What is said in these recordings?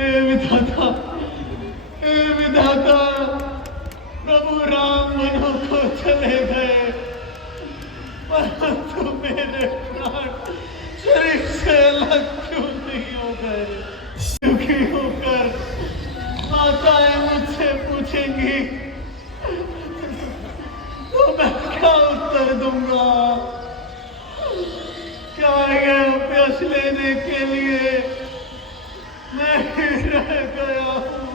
हे विधाता, हे विधाता, प्रभु राम वनों को चले गए, परंतु मेरे प्राण शरीर से अलग क्यों नहीं हो गए? दुखी होकर माताएं मुझसे पूछेंगी तो मैं क्या उत्तर दूंगा? क्या ये अभ्यास लेने के लिए मैं ही रह गया हूँ?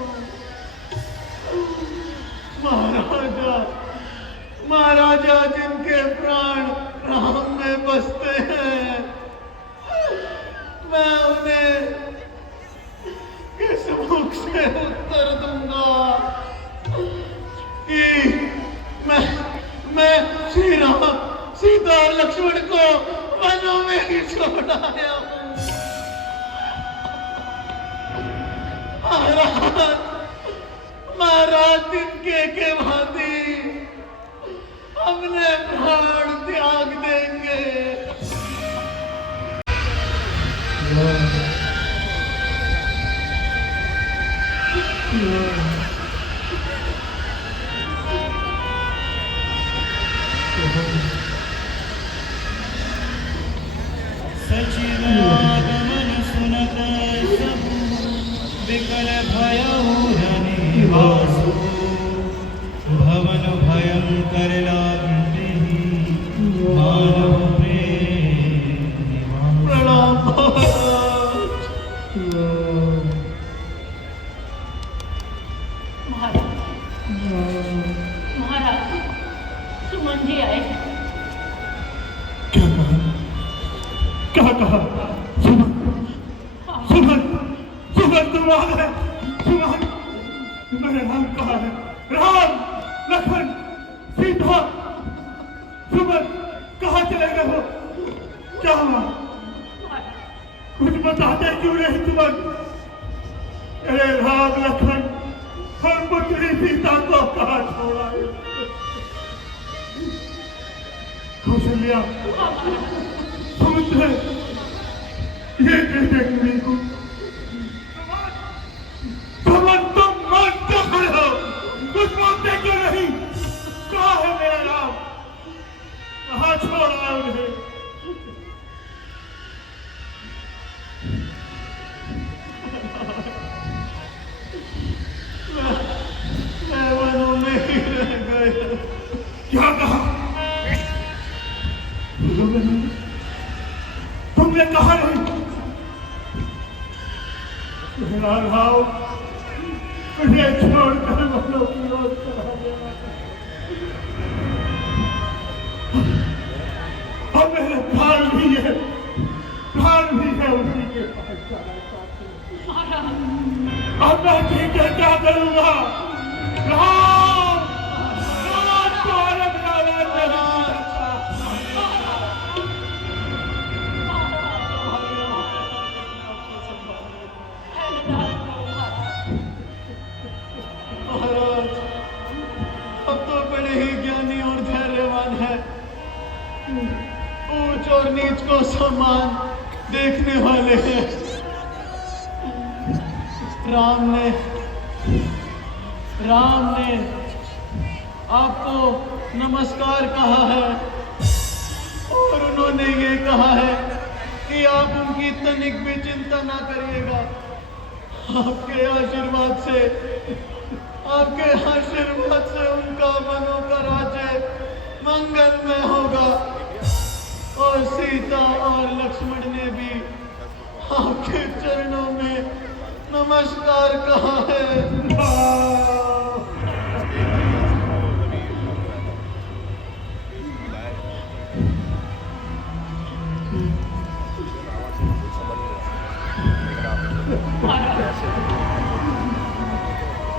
महाराजा, महाराजा जिनके प्राण राम में बसते हैं, मैं उन्हें किस मुख से उत्तर दूंगा कि मैं श्री राम, सीता और लक्ष्मण को वनों में ही छोड़ आया हूँ। महाराज, महाराज तिनके के भांति हमने प्राण त्याग देंगे। सचिवागमन सुनत सब विकल भयउ निवासु, भवन भयंकर लागते मानव प्रेम निवासु। प्रणाम महाराज। महाराज, सुमन जी आए। क्या कहा? सुमन, सुमन, सुमन तुम आ गए। सुमन, मेरे राम कहाँ है? राम, लखन, सीता, सुमन कहाँ चले गए हो? क्या हुआ? कुछ बताते क्यों नहीं सुमन? अरे राम, लखन और पुत्री सीता को कहाँ छोड़ा? कौशल्या, समुद्र ये कैसे करी हो? सुमन, तुम मौत क्यों खड़े हो? कुछ बोलते क्यों नहीं? कहाँ है मेरा राम? कहाँ छोड़ा उन्हें? मैं वनों में ही रह गया। क्या कहा? तुमने कहा नहीं? मेरा राव मुझे छोड़कर वनों की ओर चला गया। अब मेरे प्राण भी है, प्राण भी है उसी के पास जाना चाहती हूँ। अब मैं ठीक है क्या करूँगा? राम, राम तुम्हारे बिना मैं नहीं रह सकता। महाराज, अब तो बड़े ही ज्ञानी और धैर्यवान है, ऊंच और नीच को समान देखने वाले हैं। राम ने आपको नमस्कार कहा है और उन्होंने ये कहा है कि आप उनकी तनिक भी चिंता ना करिएगा। आपके आशीर्वाद से उनका मनों का राज्य मंगलमय होगा। और सीता और लक्ष्मण ने भी आपके चरणों में नमस्कार कहा है।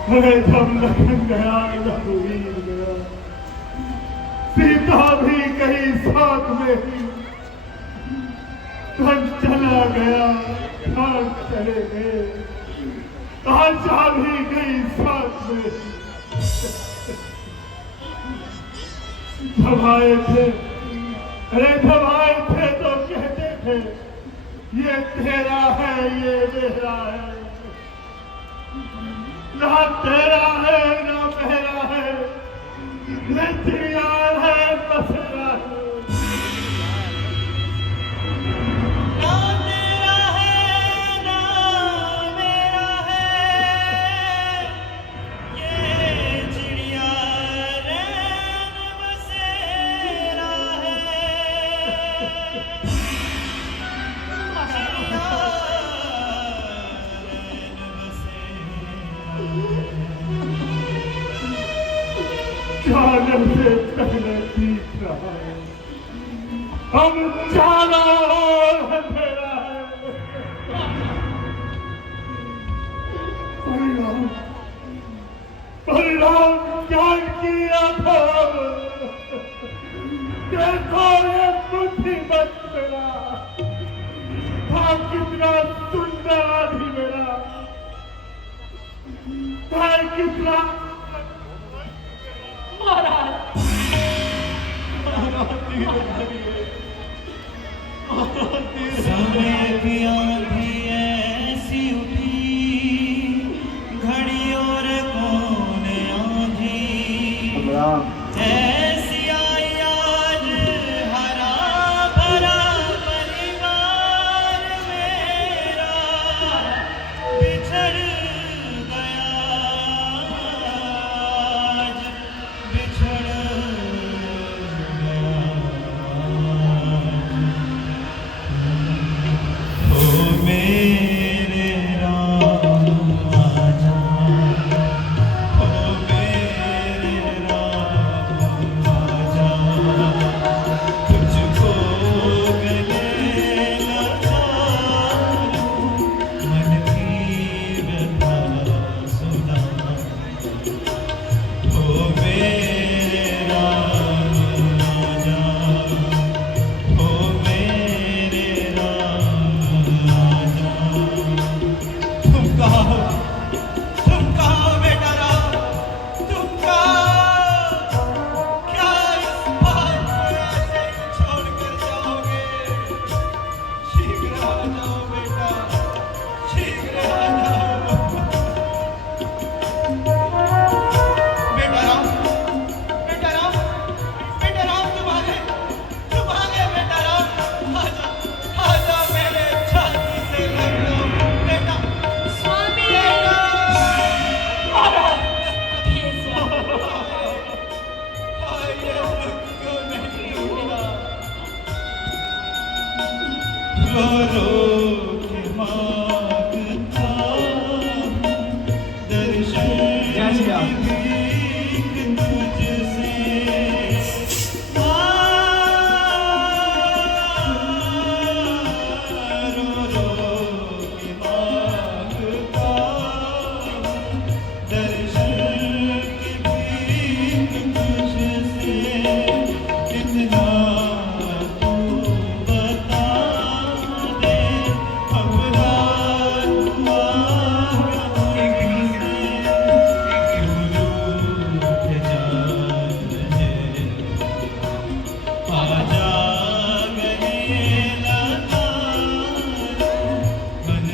अरे जब लखन गया, रघुवीर गया, सीता भी कहीं साथ में ही, धन चला गया, प्राण चले गए, आशा भी गई साथ में। जब आए थे, अरे जब आए थे तो कहते थे ये तेरा है, ये मेरा है, ना तेरा है ना मेरा है, न चिड़िया है बसेरा है। ना तेरा है ना मेरा है, ये चिड़िया रैन बसेरा है। चिड़िया रैन जाने से पहले ठीक रहा है, अब जाना और अंधेरा है। परिणाम परिणाम ज्ञान की आंखों, देखो ये बुद्धिमत मेरा था, कितना सुंदर आदमी मेरा था, कितना महाराज समय की आंधी ऐसी उठी, घड़ी और कौन आंधी। ऐसी आई आज हरा भरा परिवार मेरा, बिछड़ गया आज, बिछड़ गया। ओ मेरे राम आजा, ओ मेरे राम आजा, तुझको गले लगा लूं, मन की व्यथा सुना। ओ मेरे राम आजा, ओ मेरे राम आजा। तुम कहाँ बेटा राम, तुम कहाँ? क्या इस बात को ऐसे ही छोड़ कर जाओगे? शीघ्र आ जाओ बेटा, शीघ्र आ जाओ। बेटा राम, बेटा राम, बेटा राम, तुम आ गए बेटा राम। आजा मेरे छाती से लग लो बेटा। स्वामी बेटा महाराज हे स्वामी आइए दुख को नहीं भूला। रो के मांगता हूँ दर्शन की भीख तुझसे। रो के मांगता हूँ दर्शन की भीख तुझसे। कितना तू बता दे, अपना हुआ कहीं से, क्यों रूठ जान है। आजा गए लगा मन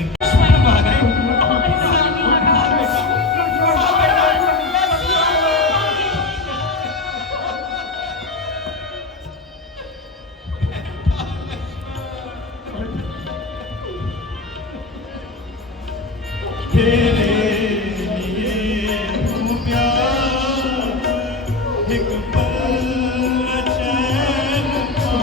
तेरे लिए हूँ प्यार, एक पल चैन का।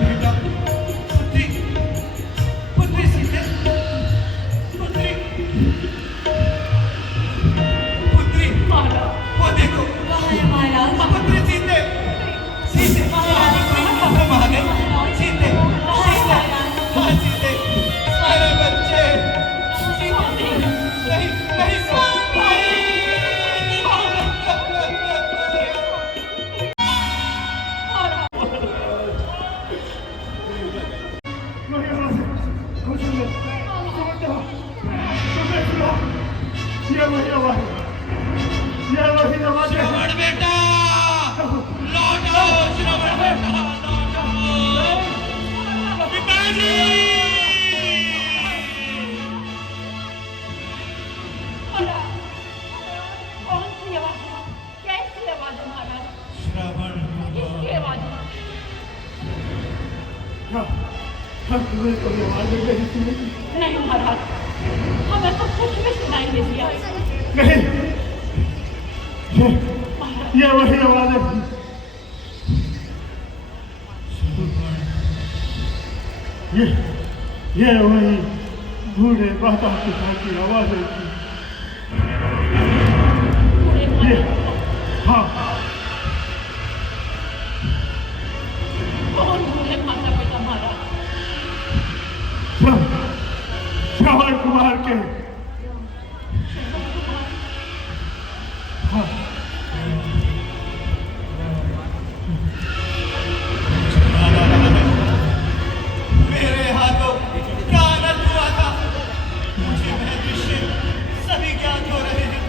बेटा, पुत्री, पुत्री सीते, वही आवाज है, ये वही आवाज है। श्रवण बेटा लौट आओ, श्रवण बेटा लौट आओ। पिताजी कौन सी आवाज है? कैसी आवाज है महाराज? श्रवण किसकी आवाज है? तुम्हें कोई आवाज नहीं सुनी? नहीं महाराज, हमें तो कुछ भी सुनाई नहीं दिया। नहीं, ये वही आवाज है। ये वही बूढ़े माता पिता की आवाज है। ये हाँ, कौन बूढ़े माता पिता महाराज? श्रवण कुमार के। हाँ, मेरे हाथों क्या आनंद हुआ था, मुझे वह दृश्य सभी ज्ञात हो रहे हैं।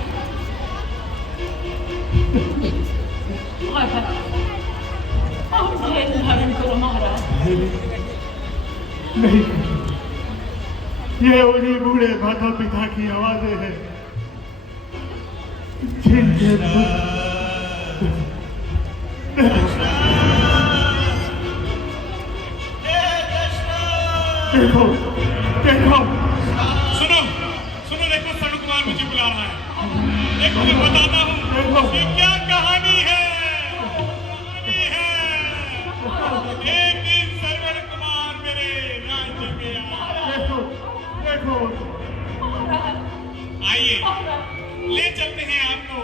महाराज, आप धैर्य धारण करो महाराज। नहीं, ये उन्हीं बूढ़े माता पिता की आवाजें हैं जिनके देखो देखो सुनो सुनो, देखो श्रवण कुमार मुझे बुला रहा है। देखो मैं बताता हूँ ये क्या कहानी है। एक दिन श्रवण कुमार मेरे राज्य में आया। देखो आइए ले चलते हैं आपको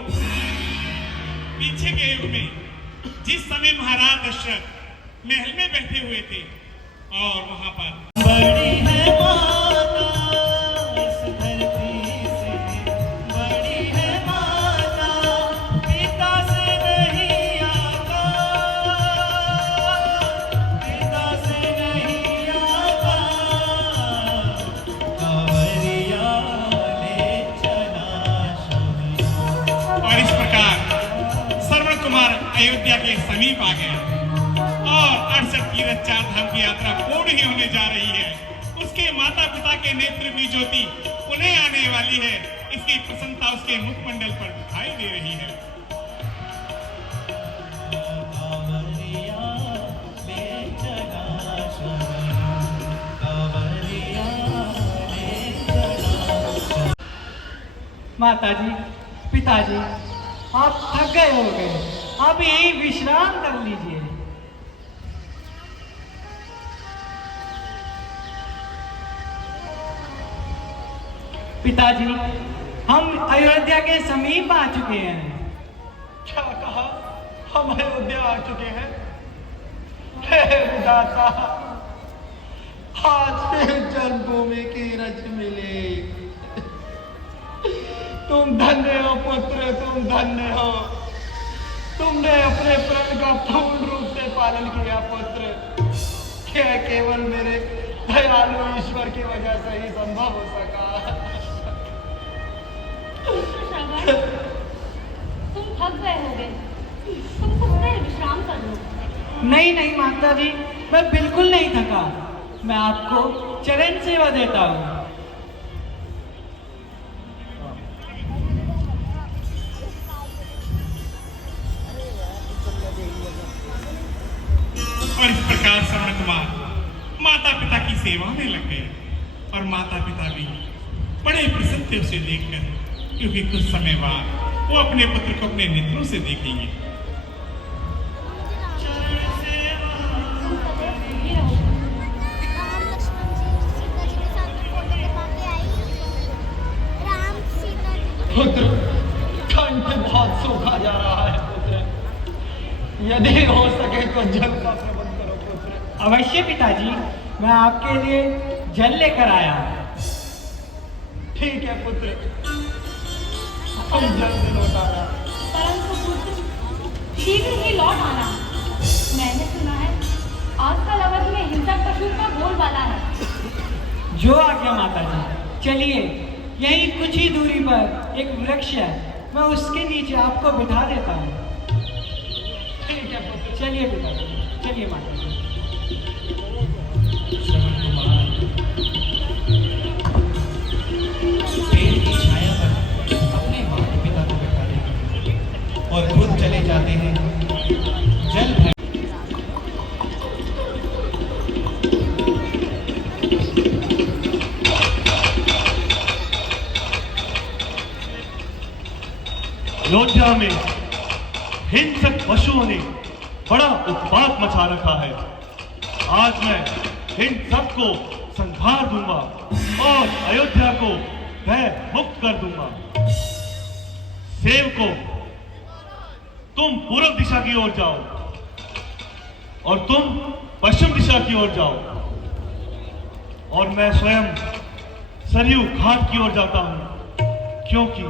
पीछे के युग में, जिस समय महाराज दशरथ महल में बैठे हुए थे और वहां पर बड़ी है माता इस धरती से, बड़ी है माता पिता से नहीं आता, पिता से नहीं आता, कांवरिया ले चला शबरी। और इस प्रकार श्रवण कुमार अयोध्या के समीप आ गया और 68 तीर्थ 4 धाम की यात्रा पूर्ण ही होने जा रही है। उसके माता पिता के नेत्र में ज्योति उन्हें आने वाली है, इसकी प्रसन्नता उसके मुखमंडल पर दिखाई दे रही है। कांवरिया ले चला शबरी, कांवरिया ले चला शबरी। माताजी, पिताजी, आप थक गए होंगे, अभी विश्राम कर लीजिए। पिताजी, हम अयोध्या के समीप आ चुके हैं। क्या कहा? हम अयोध्या आ चुके हैं? हे विधाता, आज फिर जन्मभूमि की रज मिली। तुम धन्य हो पुत्र, तुम धन्य हो। तुमने अपने प्रण का पूर्ण रूप से पालन किया पुत्र। क्या केवल मेरे दयालु ईश्वर की वजह से ही संभव हो सका। तुम थक गए होगे, तुम कुछ देर विश्राम कर लो। नहीं नहीं माताजी, मैं बिल्कुल नहीं थका। मैं आपको चरण सेवा देता हूँ। और इस प्रकार श्रवण कुमार माता पिता की सेवा में लग गए और माता पिता भी बड़े प्रसन्न थे उसे देखकर, क्योंकि कुछ समय बाद वो अपने पुत्र को अपने नेत्रों से देखेंगे। राम लक्ष्मण जी सीता जी के साथ फोटो करवा के आई। राम सीता जी पुत्र, कंठ बहुत सूखा जा रहा है पुत्र, यदि हो सके तो जल का प्रबंध करो पुत्र। अवश्य पिताजी, मैं आपके लिए जल लेकर आया। ठीक है पुत्र, हम जल्द लौट आना। परंतु पुत्र शीघ्र ही लौट आना। मैंने सुना है आजकल अवध में हिंसक पशु का बोलबाला है। जो आज्ञा माताजी, चलिए यहीं कुछ ही दूरी पर एक वृक्ष है, मैं उसके नीचे आपको बिठा देता हूँ। चलिए पिता, चलिए माता जी। श्रवण कुमार पेड़ की छाया पर अपने माता पिता को बैठा देते हैं और खुद चले जाते हैं जल भर। अयोध्या में हिंसक पशुओं ने बड़ा उत्पात मचा रखा है। आज मैं इन सबको संहार दूंगा और अयोध्या को भय मुक्त कर दूंगा। सेवकों, तुम पूर्व दिशा की ओर जाओ और तुम पश्चिम दिशा की ओर जाओ और मैं स्वयं सरयू घाट की ओर जाता हूं, क्योंकि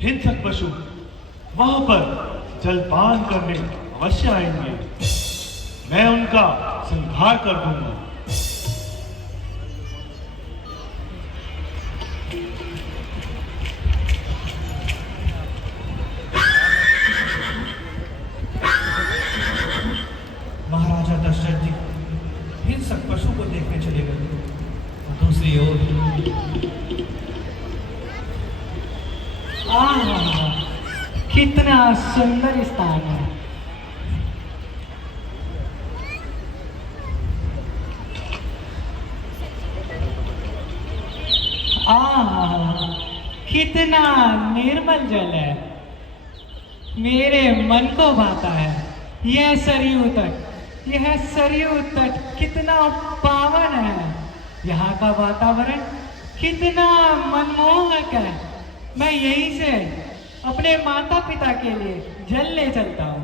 हिंसक पशु वहां पर जलपान करने अवश्य आएंगे। मैं उनका संहार कर दूंगा। महाराजा दशरथ जी हिंसक पशु को देखने चले गए। दूसरी ओर कितना सुंदर स्थान है। कितना निर्मल जल है, मेरे मन को भाता है। यह सरयू तट कितना पावन है। यहाँ का वातावरण कितना मनमोहक है। मैं यहीं से अपने माता पिता के लिए जल ले चलता हूँ।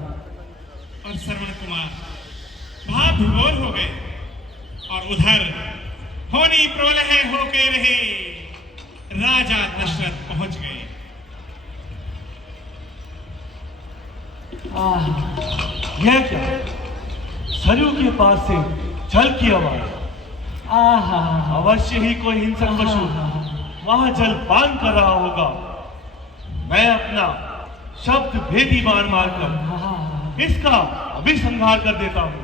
और श्रवण कुमार भाव विभोर हो गए और उधर होनी प्रलय होके रहे राजा दशरथ पहुंच गए। यह क्या? सरयू के पास से जल की आवाज। अवश्य ही कोई हिंसक पशु वहां जल पान कर रहा होगा। मैं अपना शब्द भेदी बाण मारकर इसका अभी संहार कर देता हूं।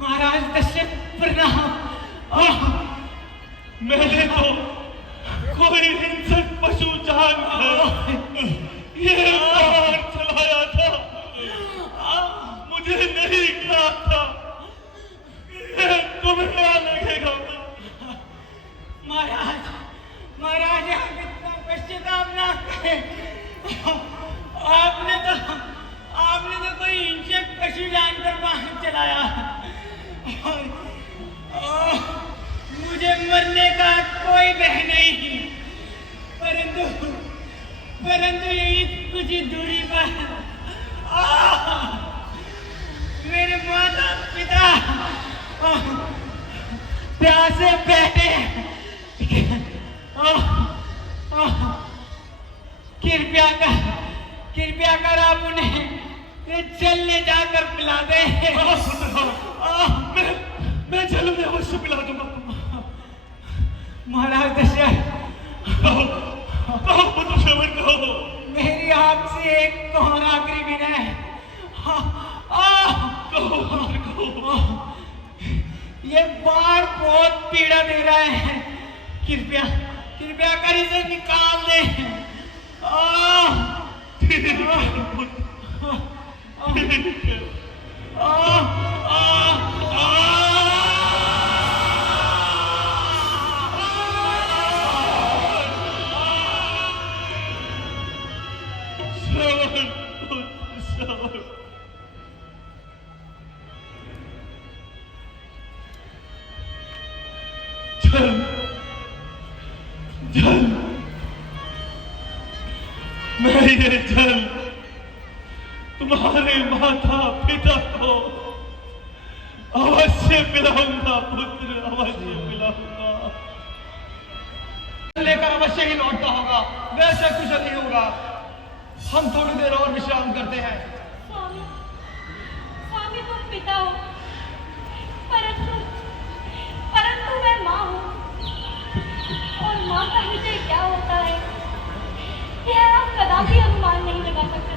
महाराज दशरथ प्रणाम। मैंने तो कोई हिंसक पशु जानकर ये बाण चलाया था। मुझे नहीं कहा था ये तुम्हें लगेगा। महाराज, महाराज आप इतना पश्चाताप मरने का कोई भय नहीं, परंतु यही कुछ ही दूरी पर मेरे माता पिता प्यासे बैठे। कृपया कर आप उन्हें जल ले जाकर पिला दे। मैं जल में अवश्य पिला दूंगा। महाराज दशरथ, कहो पुत्र श्रवण कहो। मेरी आपसे एक और आखिरी विनय है। कहो। ये बाढ़ बहुत पीड़ा दे रहा है, कृपया कर इसे निकाल दे। ठीक है पुत्र, ठीक है। श्रवण पुत्र श्रवण, जल मैं ये जल तुम्हारे माता पिता को अवश्य पिलाऊंगा पुत्र, अवश्य पिलाऊंगा। लेकर अवश्य ही लौटता होगा, वैसे कुछ नहीं होगा। हम थोड़ी देर और विश्राम करते हैं। स्वामी तुम पिता हो, परंतु मैं माँ हूँ, और माँ का हृदय क्या होता है यह आप कदापि अनुमान नहीं लगा सकते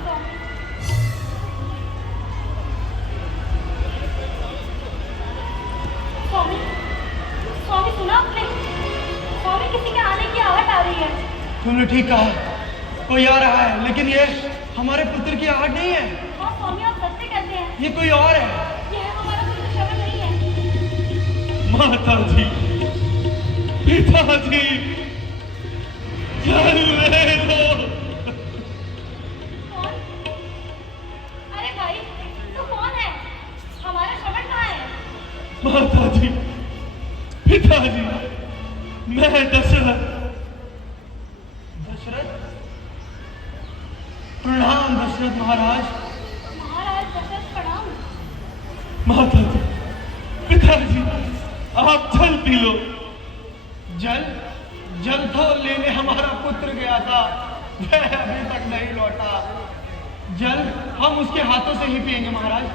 स्वामी। स्वामी सुना आपने? स्वामी किसी के आने की आहट आ रही है। तुमने ठीक कहा, कोई आ रहा है, लेकिन ये हमारे पुत्र की आहट नहीं है। हाँ स्वामी, आप सत्य कहते हैं, ये कोई और है। यह हमारा पुत्र श्रवण नहीं है। माता जी, पिताजी, जल ले लो। कौन? अरे भाई, तू कौन है? हमारा श्रवण कहाँ है? माता जी, पिताजी, मैं दशरथ। प्रणाम दशरथ महाराज। महाराज दशरथ प्रणाम। माता जी, पिताजी, आप जल पी लो। जल तो लेने हमारा पुत्र गया था, वह अभी तक नहीं लौटा। जल हम उसके हाथों से ही पिएंगे महाराज।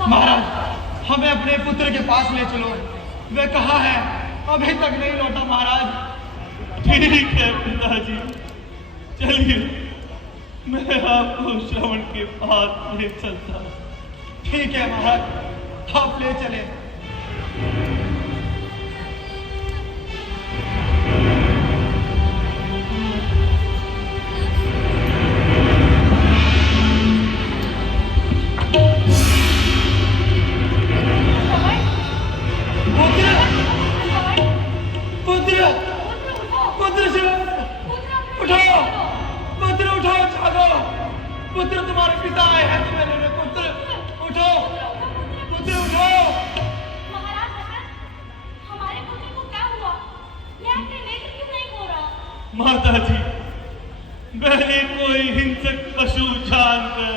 महाराज, हमें अपने पुत्र के पास ले चलो, वह कहाँ है? अभी तक नहीं लौटा महाराज। ठीक है पिताजी, चलिए मैं आपको श्रवण के पास ले चलता हूँ। ठीक है महाराज, आप ले चले। पुत्र तुम्हारे पिता आए हैं तुम्हें लेने। पुत्र उठो, पुत्र उठो। महाराज दशरथ, हमारे पुत्र को क्या हुआ? यह अपने नेत्र क्यों नहीं खो रहा? माता जी, मैंने कोई हिंसक पशु जानकर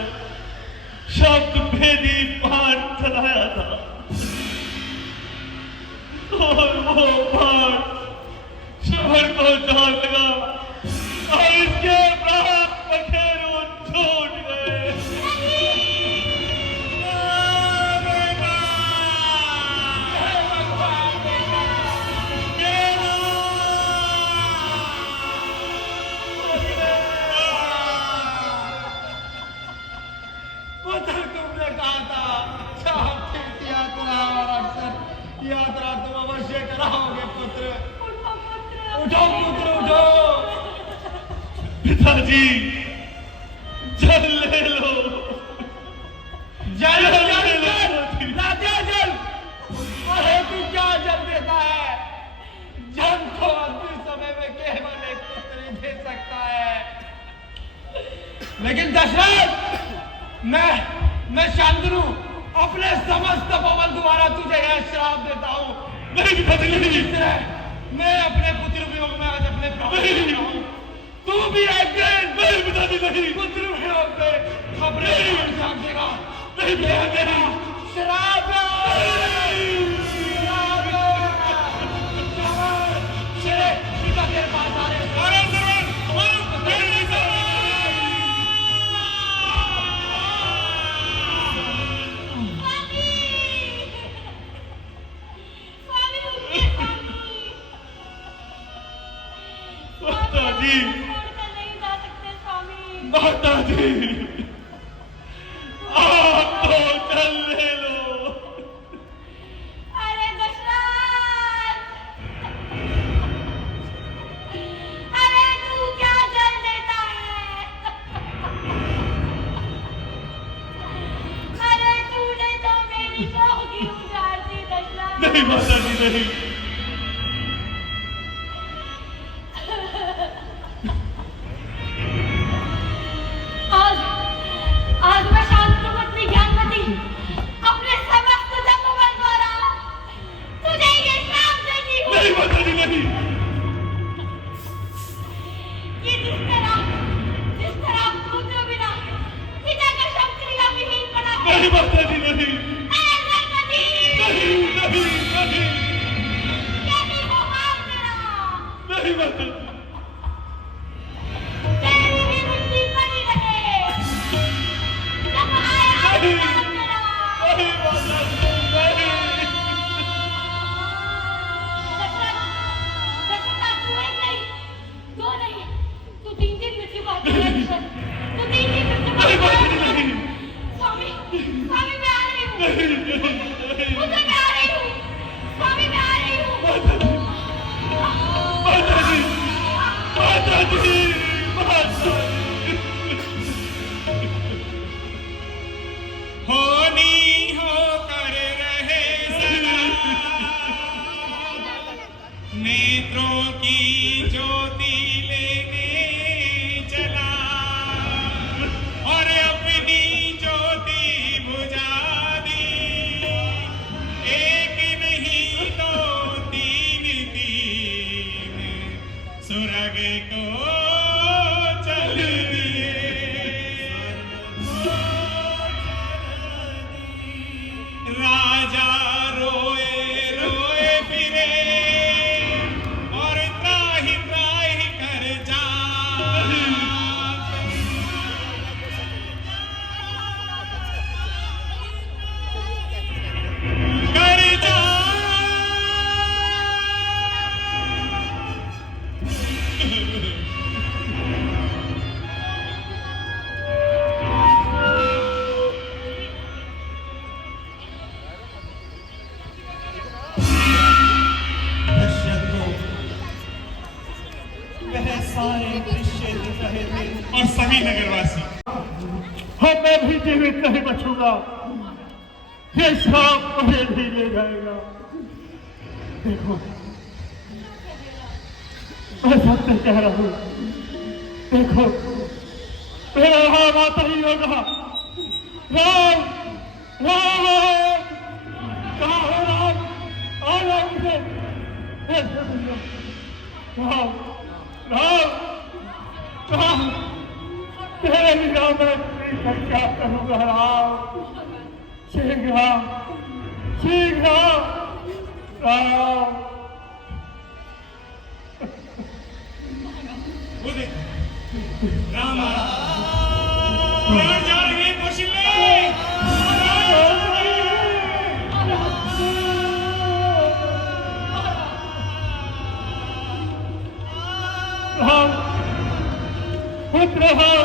शब्द भेदी बाण चलाया था, और वो बाण श्रवण को जा लगा और इसके प्राण पखेरु छूट गए। पुत्र तुमने कहा था यात्रा तुम अवश्य कराओगे। पुत्र उठो, पुत्र उठो। पिताजी, जल ले लो। जल राजा जल। अरे तू क्या जल देता है? जल तो अंतिम समय में केवल एक पुत्र ही दे सकता है। लेकिन दशरथ, मैं शांतनु अपने मैं श्राप देता हूँ। नहीं पिताजी नहीं, मैं अपने पुत्र वियोग में आज अपने प्राण दे रहा हूँ। तू भी एक दिन नहीं पिताजी नहीं, पुत्र वियोग में अपने प्राण त्याग देगा। नहीं पिताजी नहीं, श्राप है। श्राप है। चले पिता तेरे पास आ रहे हैं। माताजी छोड़कर नहीं जा सकते स्वामी। माताजी आप तो चल ले लो। अरे दशरथ, अरे तू क्या जल देता है? अरे तूने तो मेरी चौकी उजाड़ दी दशरथ। नहीं माताजी नहीं, आज मैं शांतनुपत्नी ज्ञानवती अपने समस्त तपोबल द्वारा तुझे ये श्राप देती हूँ नहीं माताजी नहीं, कि जिस तरह पुत्र बिना पिता का शव क्रिया विहीन बना है। नहीं माताजी नहीं, अरे गणपति, नहीं नहीं नहीं, कैसी हो हाल तेरा? नहीं माताजी, तेरी भी मुट्ठी पड़ी रहे जब आए नहीं आशीर्वाद तेरा। नहीं माताजी नहीं। दशरथ, तू एक नहीं, दो नहीं, तू तीन मृत्यु पाती है दशरथ। तू तीन मृत्यु नहीं पाती माताजी है। नहीं, स्वामी, स्वामी मैं आ रही हूँ। नहीं नहीं नहीं, मुझे मैं आ रही हूँ। स्वामी मैं आ रही हूँ। माताजी माताजी माताजी माताजी। होनी होकर रहे सदा नेत्रों की ज्योति लेने चला और अपनी ज्योति बुझा दी। एक नहीं दो तीन सुरग को चल दिए। राजा रोए रोए फिरे और त्राहि त्राहि कर जा दशरथ को वह सारे दृश्य दिख रहे थे। और सभी नगरवासी हाँ मैं भी जीवित नहीं बचूंगा, ये श्राप मुझे भी ले जाएगा। देखो मैं सत्य कह रहा हूँ, देखो मेरा राम आता ही होगा। राम राम कहाँ हो राम? आ जाओ मुझे। राम राम राम तेरे बिना मैं क्या करूँगा राम? शीघ्र शीघ्र राम। वो देख राम आ रहा। प्राण जा रहे हैं कौशल्य। राम पुत्र राम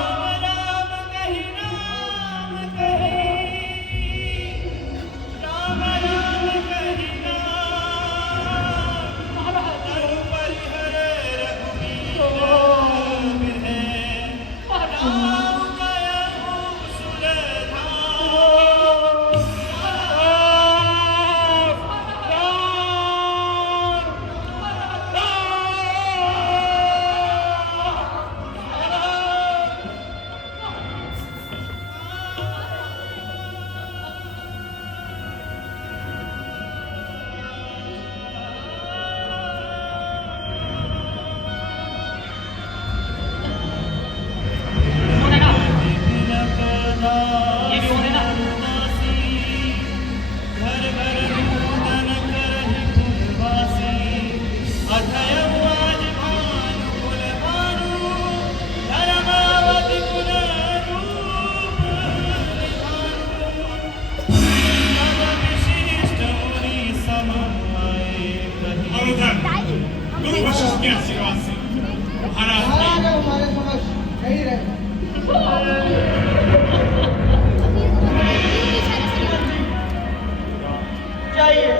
जाइए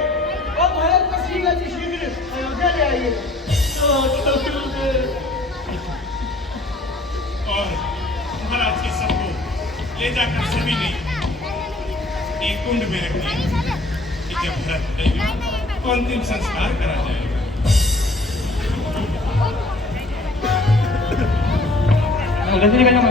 और भरत को शीघ्र से शीघ्र अयोध्या ले आइए। और महाराज के सबको ले जाकर सभी ने एक कुंड में रख दिया कि जब भरत आएगा तो अंतिम संस्कार करा जाएगा। रजनी का नाम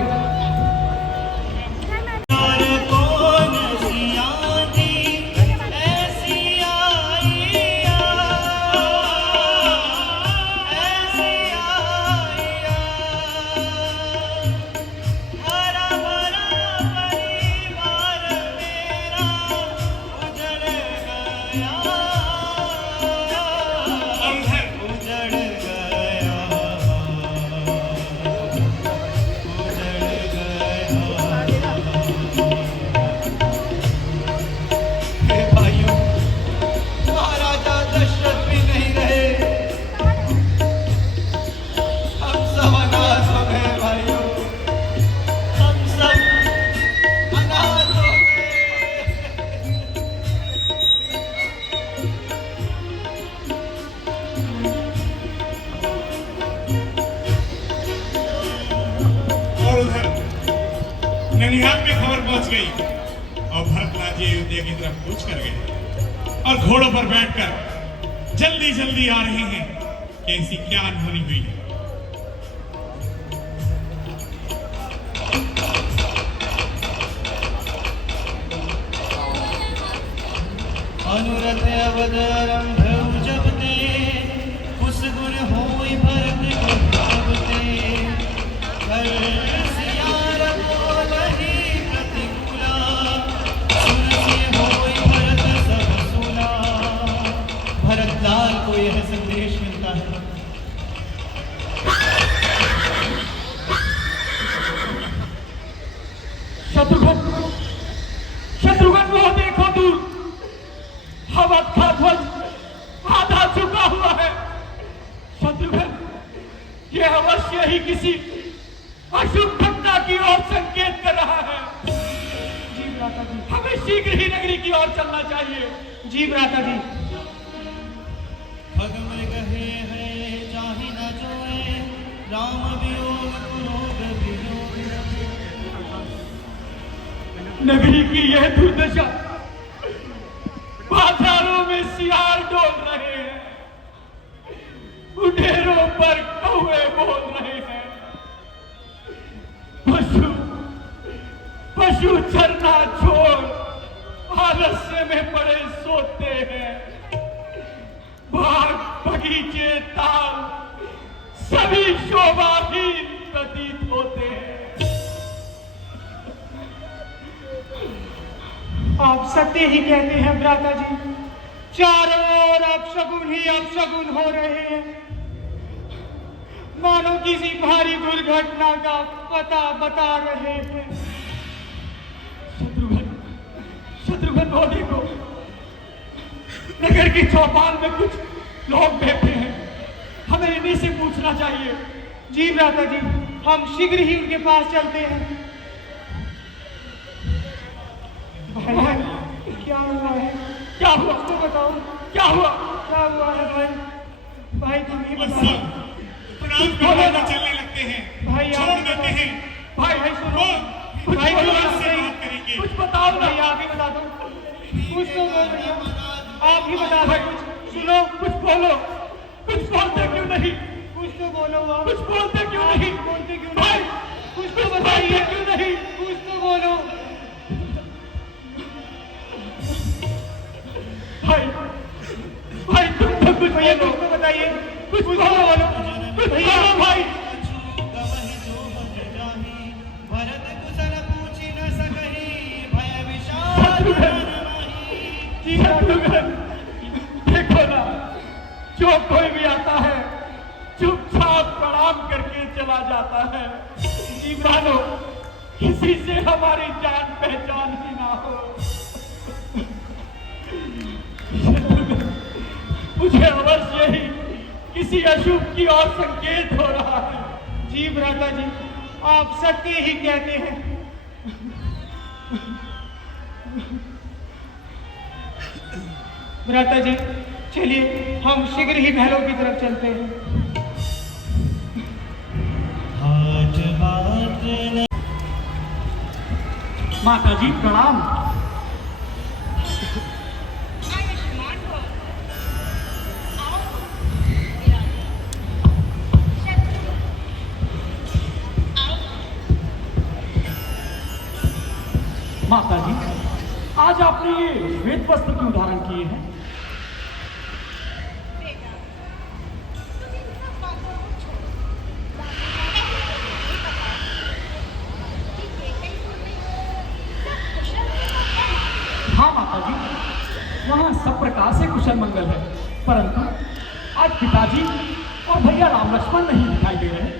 ननिहाल में खबर पहुंच गई और भरतलाल जी अयोध्या की तरफ कूच कर गए और घोड़ों पर बैठकर जल्दी जल्दी आ रहे हैं कि ऐसी क्या अनहोनी हुई है। अनुरथ अवदरंभ जपते कुस गुर होई भरत जपते कर सियार बोलहि प्रतिकूला सुर से होई भरत सब सुना। भरतलाल को यह संदेश मिलता है। शत्रुघ्न वो देखो दूर, अवध का ध्वज आधा झुका हुआ है। शत्रुघ्न, ये अवश्य ही किसी अशुभ घटना की ओर संकेत कर रहा है। जी भ्राता जी। हमें शीघ्र ही नगरी की ओर चलना चाहिए। जी भ्राता जी। खग मृग है चाहि न जोए राम वियोग पुरोग वियोग। नगरी की यह दुर्दशा, बाजारों में सियार डोल रहे हैं, उंडेरों पर कौवे बोल रहे हैं, पशु चरना छोड़ आलस्य में पड़े सोते हैं। बाग बगीचे ताल सभी शोभाहीन प्रतीत होते हैं। आप सत्य ही कहते हैं भ्राता जी। चारों ओर अपशगुन ही अपशगुन हो रहे हैं, मानो किसी भारी दुर्घटना का पता बता रहे हैं। शत्रुघ्न वो देखो, नगर की चौपाल में कुछ लोग बैठे हैं। हमें इन्हीं से पूछना चाहिए। जी भ्राता जी, हम शीघ्र ही उनके पास चलते हैं। भाई, क्या हुआ है? क्या हुआ? तो बताओ, क्या हुआ? क्या हुआ है भाई? भाई तुम ही और बताओ। सब प्रणाम करने चलने लगते हैं, भाई, छोड़ आप देते हैं। भाई सुनो। वो भाई कुछ बोलो, से बात करेंगे। कुछ बताओ ना। भाई आप ही बता दो। कुछ तो बोलो भैया, आप ही बता दो। कुछ सुनो, कुछ बोलो। कुछ बोलते क्यों नहीं? कुछ तो बोलो आप। कुछ बोलते क्यों नहीं? बोलते क्यों भाई, नहीं? कुछ तो बोलते बताइए। क्यों नहीं? कुछ तो बोलो भाई तुम तो कुछ भैया, बोलो। कुछ तो बताइए। कुछ बोलो। कुछ बोलो भाई। गवहि जो मन जाहि भरत कुशल पूछि न सकहि भय विषाद मन माहि। शत्रुघ्न, देखो ना, जो कोई भी आता है चुपचाप प्रणाम करके चला जाता है। मानो किसी से हमारी जान पहचान ही ना हो। मुझे अवश्य ही किसी अशुभ की ओर संकेत हो रहा है। जी भ्राता जी, आप सत्य ही कहते हैं। भ्राता जी, चलिए हम शीघ्र ही महलों की तरफ चलते हैं। आज बात न माता जी प्रणाम। माता जी, आज आपने ये श्वेत वस्त्र क्यों धारण किए हैं? हाँ माता जी, वहाँ सब प्रकार से कुशल मंगल है, परंतु आज पिताजी और भैया राम लक्ष्मण नहीं दिखाई दे रहे।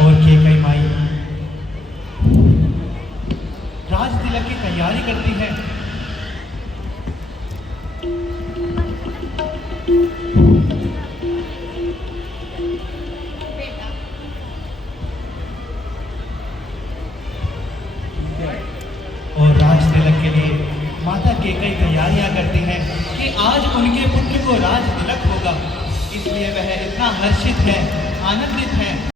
और केकई माई राज तिलक की तैयारी करती है। और राज तिलक के लिए माता केकई तैयारियां करती है कि आज उनके पुत्र को राज तिलक होगा, इसलिए वह इतना हर्षित है, आनंदित है।